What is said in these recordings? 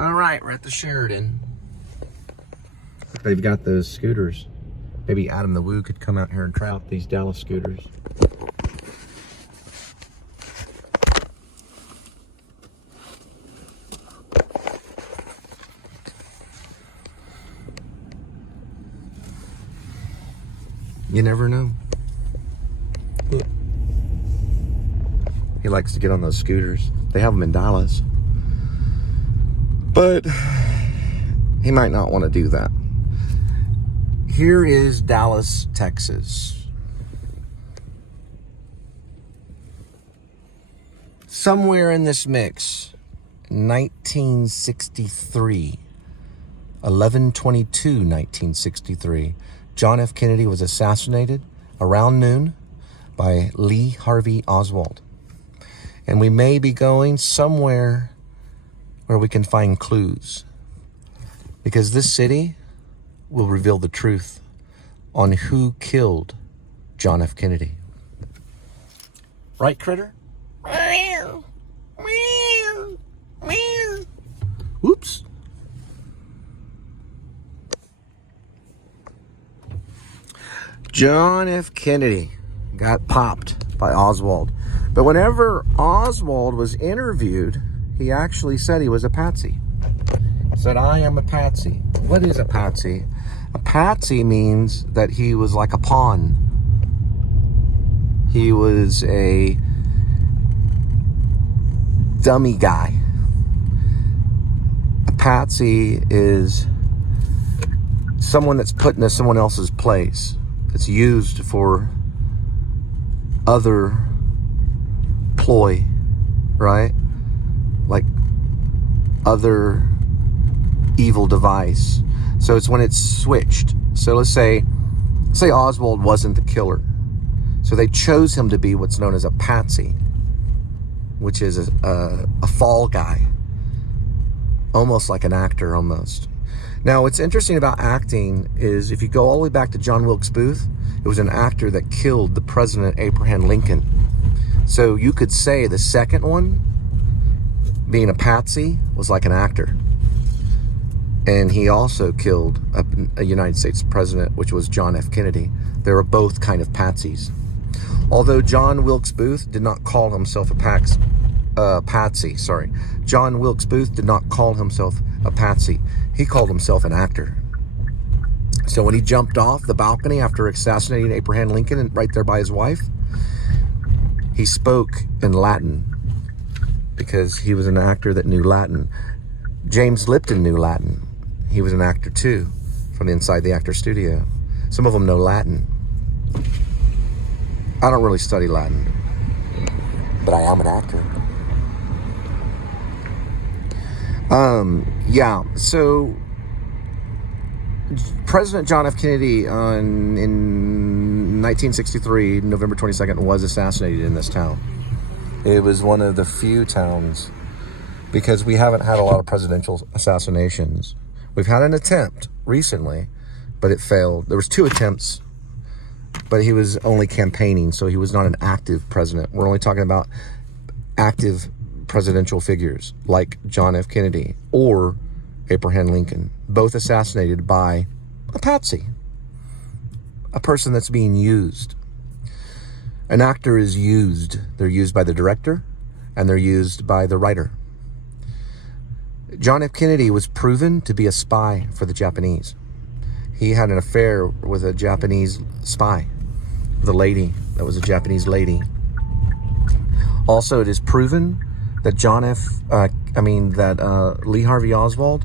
All right, we're at the Sheraton. They've got those scooters. Maybe Adam the Woo could come out here and try out these Dallas scooters. You never know. He likes to get on those scooters. They have them in Dallas. But he might not want to do that. Here is Dallas, Texas. Somewhere in this mix, 1963, 11/22/1963, John F. Kennedy was assassinated around noon by Lee Harvey Oswald. And we may be going somewhere where we can find clues, because this city will reveal the truth on who killed John F. Kennedy. Right, Critter? Whoops. John F. Kennedy got popped by Oswald. But whenever Oswald was interviewed, he actually said he was a patsy. He said, I am a patsy. What is a patsy? A patsy means that he was like a pawn. He was a dummy guy. A patsy is someone that's put into someone else's place. It's used for other ploy, right? Like other evil device. So it's when it's switched. So let's say Oswald wasn't the killer. So they chose him to be what's known as a patsy, which is a fall guy. Almost like an actor, almost. Now, what's interesting about acting is if you go all the way back to John Wilkes Booth, it was an actor that killed the President Abraham Lincoln. So you could say the second one, being a patsy, was like an actor. And he also killed a United States president, which was John F. Kennedy. They were both kind of patsies. Although John Wilkes Booth did not call himself a patsy. John Wilkes Booth did not call himself a patsy. He called himself an actor. So when he jumped off the balcony after assassinating Abraham Lincoln right there by his wife, he spoke in Latin because he was an actor that knew Latin. James Lipton knew Latin. He was an actor too, from inside the actor studio. Some of them know Latin. I don't really study Latin, but I am an actor. So President John F. Kennedy in 1963, November 22nd, was assassinated in this town. It was one of the few towns, because we haven't had a lot of presidential assassinations. We've had an attempt recently, but it failed. There was 2 attempts, but he was only campaigning, so he was not an active president. We're only talking about active presidential figures like John F. Kennedy or Abraham Lincoln, both assassinated by a patsy, a person that's being used. An actor is used. They're used by the director and they're used by the writer. John F. Kennedy was proven to be a spy for the Japanese. He had an affair with a Japanese spy, with a lady that was a Japanese lady. Also, it is proven that Lee Harvey Oswald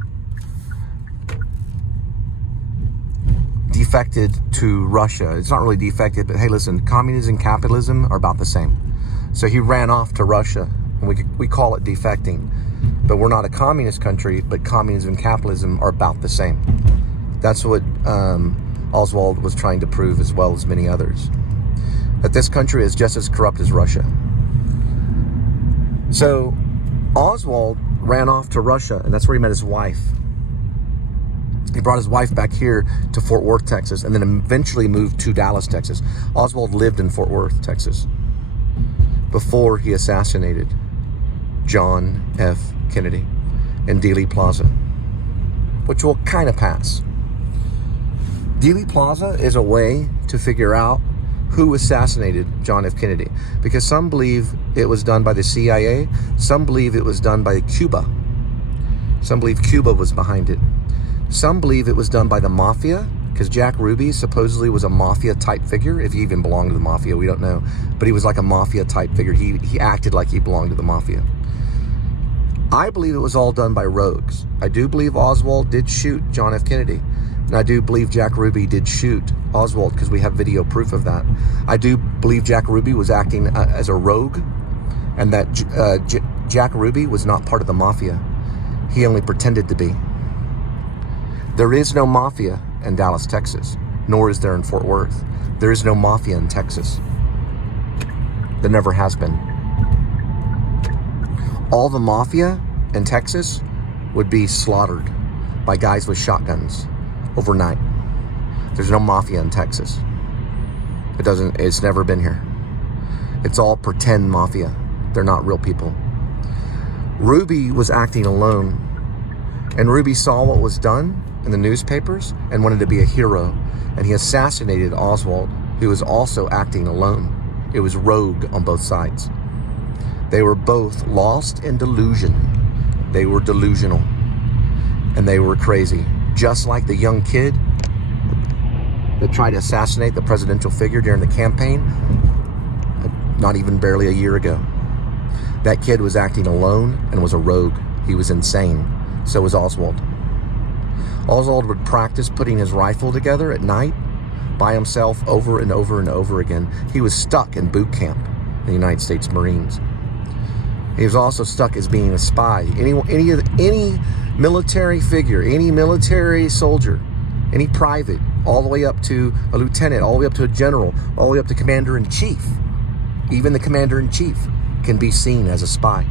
defected to Russia. It's not really defected, but hey, listen, communism and capitalism are about the same. So he ran off to Russia, and we call it defecting. But we're not a communist country, but communism and capitalism are about the same. That's what Oswald was trying to prove, as well as many others. That this country is just as corrupt as Russia. So Oswald ran off to Russia, and that's where he met his wife. He brought his wife back here to Fort Worth, Texas, and then eventually moved to Dallas, Texas. Oswald lived in Fort Worth, Texas, before he assassinated John F. Kennedy. in Dealey Plaza, which will kind of pass. Dealey Plaza is a way to figure out who assassinated John F. Kennedy, because some believe it was done by the CIA, some believe it was done by Cuba, some believe Cuba was behind it, some believe it was done by the mafia, because Jack Ruby supposedly was a mafia type figure. If he even belonged to the mafia, we don't know, but he was like a mafia type figure. He acted like he belonged to the mafia. I believe it was all done by rogues. I do believe Oswald did shoot John F. Kennedy. And I do believe Jack Ruby did shoot Oswald, because we have video proof of that. I do believe Jack Ruby was acting as a rogue, and that Jack Ruby was not part of the mafia. He only pretended to be. There is no mafia in Dallas, Texas, nor is there in Fort Worth. There is no mafia in Texas. There never has been. All the mafia in Texas would be slaughtered by guys with shotguns overnight. There's no mafia in Texas. It's never been here. It's all pretend mafia. They're not real people. Ruby was acting alone, and Ruby saw what was done in the newspapers and wanted to be a hero, and he assassinated Oswald, who was also acting alone. It was rogue on both sides. They were both lost in delusion. They were delusional, and they were crazy. Just like the young kid that tried to assassinate the presidential figure during the campaign, not even barely a year ago. That kid was acting alone and was a rogue. He was insane. So was Oswald. Oswald would practice putting his rifle together at night by himself over and over and over again. He was stuck in boot camp in the United States Marines. He was also stuck as being a spy. Any military figure, any military soldier, any private, all the way up to a lieutenant, all the way up to a general, all the way up to commander-in-chief. Even the commander-in-chief can be seen as a spy.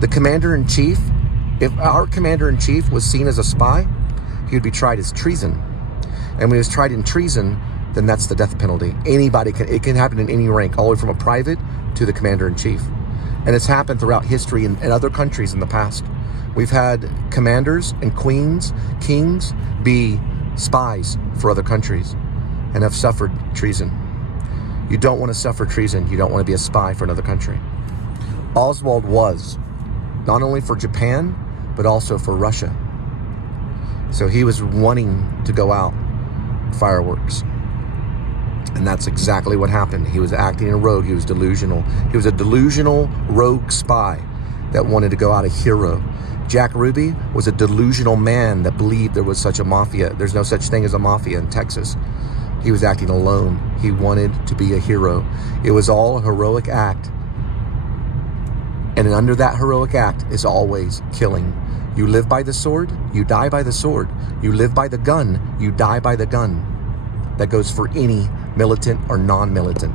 The commander-in-chief, if our commander-in-chief was seen as a spy, he would be tried as treason. And when he was tried in treason, then that's the death penalty. It can happen in any rank, all the way from a private to the commander-in-chief. And it's happened throughout history in other countries in the past. We've had commanders and queens, kings, be spies for other countries and have suffered treason. You don't want to suffer treason. You don't want to be a spy for another country. Oswald was, not only for Japan, but also for Russia. So he was wanting to go out fireworks. And that's exactly what happened. He was acting a rogue. He was delusional. He was a delusional rogue spy that wanted to go out a hero. Jack Ruby was a delusional man that believed there was such a mafia. There's no such thing as a mafia in Texas. He was acting alone. He wanted to be a hero. It was all a heroic act. And under that heroic act is always killing. You live by the sword, you die by the sword. You live by the gun, you die by the gun. That goes for any militant or non-militant.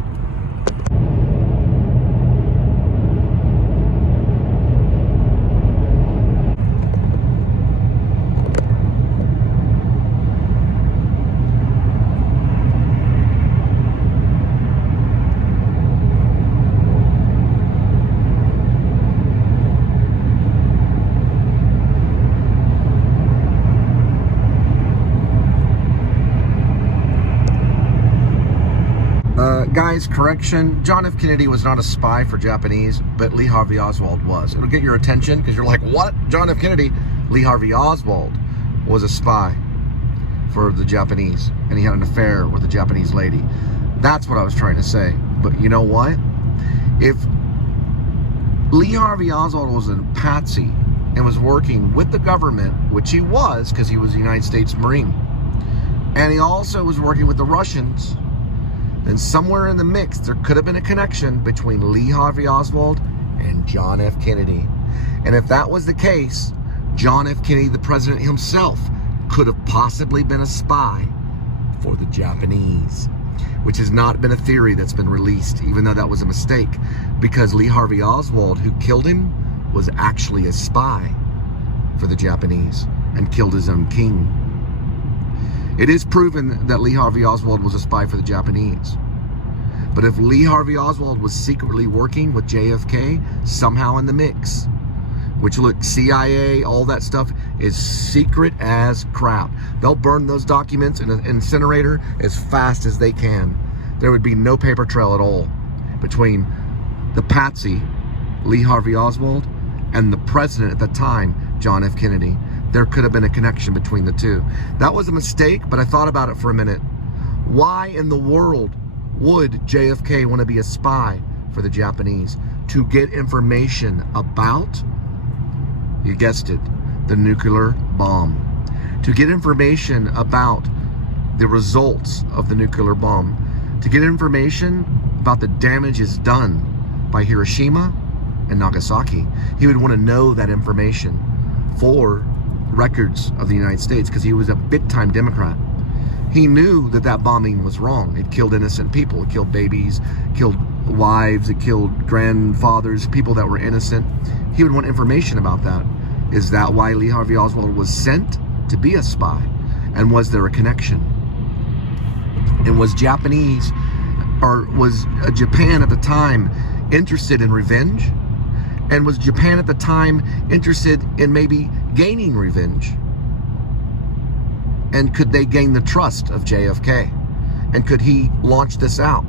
Guys, correction. John F. Kennedy was not a spy for Japanese, but Lee Harvey Oswald was. It'll get your attention because you're like, what? John F. Kennedy? Lee Harvey Oswald was a spy for the Japanese, and he had an affair with a Japanese lady. That's what I was trying to say. But you know what? If Lee Harvey Oswald was a patsy and was working with the government, which he was because he was a United States Marine, and he also was working with the Russians, then somewhere in the mix, there could have been a connection between Lee Harvey Oswald and John F. Kennedy. And if that was the case, John F. Kennedy, the president himself, could have possibly been a spy for the Japanese, which has not been a theory that's been released, even though that was a mistake, because Lee Harvey Oswald, who killed him, was actually a spy for the Japanese and killed his own king. It is proven that Lee Harvey Oswald was a spy for the Japanese. But if Lee Harvey Oswald was secretly working with JFK, somehow in the mix, which look, CIA, all that stuff is secret as crap. They'll burn those documents in an incinerator as fast as they can. There would be no paper trail at all between the patsy, Lee Harvey Oswald, and the president at the time, John F. Kennedy. There could have been a connection between the two. That was a mistake, but I thought about it for a minute. Why in the world would JFK want to be a spy for the Japanese? To get information about, you guessed it, the nuclear bomb. To get information about the results of the nuclear bomb. To get information about the damages done by Hiroshima and Nagasaki. He would want to know that information for records of the United States, because he was a big-time Democrat. He knew that that bombing was wrong. It killed innocent people. It killed babies, killed wives, it killed grandfathers, people that were innocent. He would want information about that. Is that why Lee Harvey Oswald was sent to be a spy? And was there a connection? And was Japanese, or was Japan at the time interested in revenge? And was Japan at the time interested in maybe gaining revenge? And could they gain the trust of JFK? And could he launch this out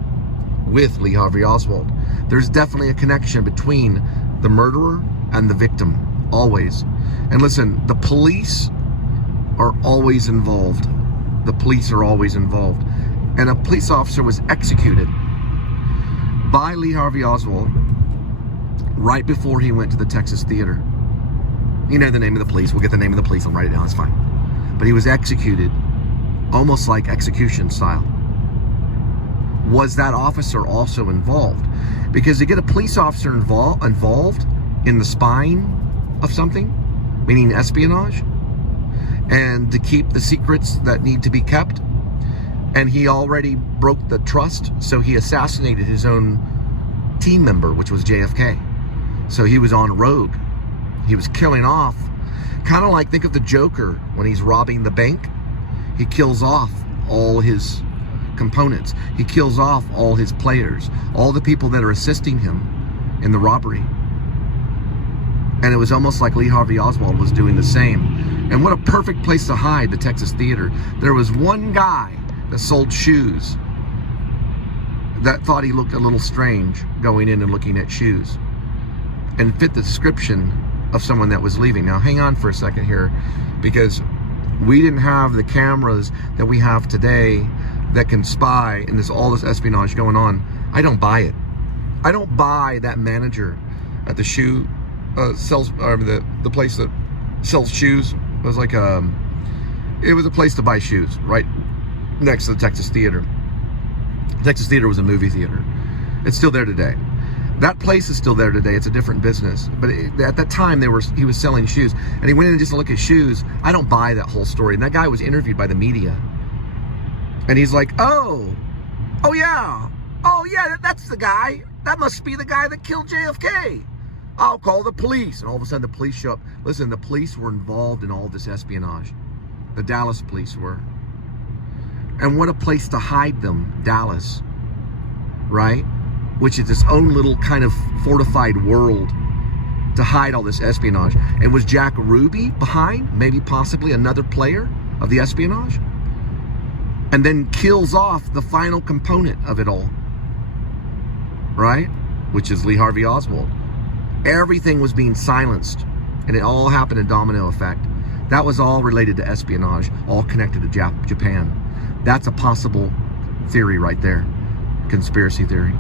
with Lee Harvey Oswald? There's definitely a connection between the murderer and the victim, always. And listen, the police are always involved. The police are always involved. And a police officer was executed by Lee Harvey Oswald right before he went to the Texas Theater. You know the name of the police. We'll get the name of the police. I'll write it down. It's fine. But he was executed almost like execution style. Was that officer also involved? Because to get a police officer involved in the spying of something, meaning espionage, and to keep the secrets that need to be kept, and he already broke the trust, so he assassinated his own team member, which was JFK. So he was on rogue. He was killing off, kind of like, think of the Joker when he's robbing the bank. He kills off all his components. He kills off all his players, all the people that are assisting him in the robbery. And it was almost like Lee Harvey Oswald was doing the same. And what a perfect place to hide, the Texas Theater. There was one guy that sold shoes that thought he looked a little strange going in and looking at shoes, and fit the description of someone that was leaving. Now hang on for a second here, because we didn't have the cameras that we have today that can spy, and there's all this espionage going on. I don't buy it. I don't buy that manager at the shoe sells, the place that sells shoes. It was like it was a place to buy shoes right next to the Texas Theater. The Texas Theater was a movie theater. It's still there today. That place is still there today. It's a different business. But at that time, he was selling shoes, and he went in just to look at shoes. I don't buy that whole story. And that guy was interviewed by the media, and he's like, oh yeah, that's the guy. That must be the guy that killed JFK. I'll call the police. And all of a sudden, the police show up. Listen, the police were involved in all this espionage. The Dallas police were. And what a place to hide them, Dallas, right? Which is its own little kind of fortified world to hide all this espionage. And was Jack Ruby behind? Maybe possibly another player of the espionage? And then kills off the final component of it all, right? Which is Lee Harvey Oswald. Everything was being silenced, and it all happened in domino effect. That was all related to espionage, all connected to Japan. That's a possible theory right there. Conspiracy theory.